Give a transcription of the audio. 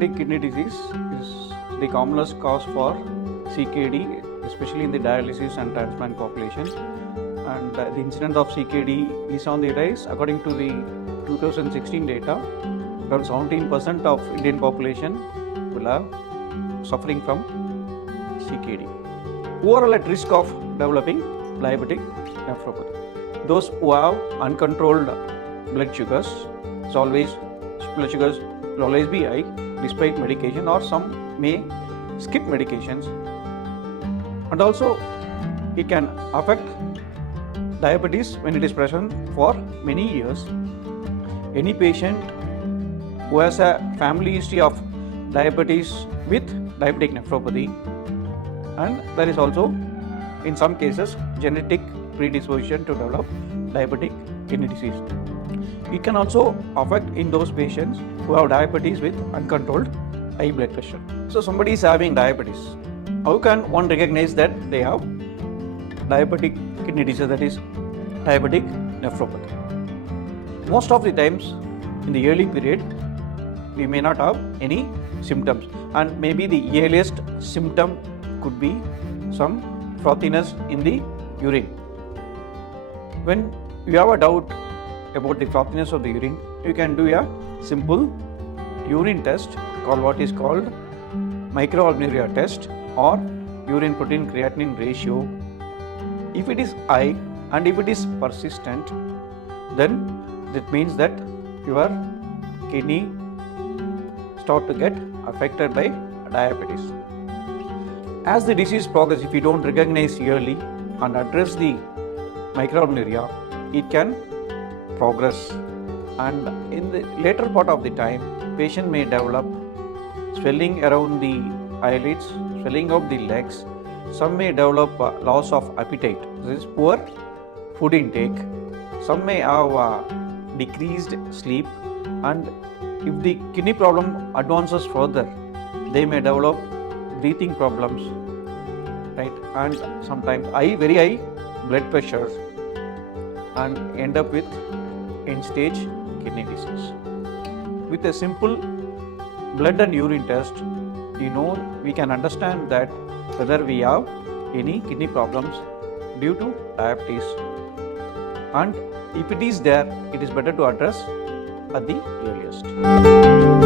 diabetic kidney disease is the commonest cause for CKD, especially in the dialysis and transplant population. And the incidence of CKD is on the rise. According to the 2016 data, around 17% of Indian population will have suffering from CKD. Who are at risk of developing diabetic nephropathy? Those who have uncontrolled blood sugars, blood sugars will always be high despite medication, or some may skip medications, and also it can affect diabetes when it is present for many years. Any patient who has a family history of diabetes with diabetic nephropathy, and there is also in some cases genetic predisposition to develop diabetic kidney disease. It can also affect in those patients who have diabetes with uncontrolled high blood pressure. So somebody is having diabetes. How can one recognize that they have diabetic kidney disease, that is diabetic nephropathy? Most of the times in the early period we may not have any symptoms, and maybe the earliest symptom could be some frothiness in the urine. When you have a doubt about the frothiness of the urine, you can do a simple urine test called microalbuminuria test or urine protein creatinine ratio. If it is high and if it is persistent, then that means that your kidney start to get affected by diabetes. As the disease progresses, if you don't recognize early and address the microalbuminuria, it can progress, and in the later part of the time, patient may develop swelling around the eyelids, swelling of the legs. Some may develop loss of appetite, this is poor food intake. Some may have decreased sleep, and if the kidney problem advances further, they may develop breathing problems, right? And sometimes very high blood pressure, and end up with end-stage kidney disease. With a simple blood and urine test, we can understand that whether we have any kidney problems due to diabetes, and if it is there, it is better to address at the earliest.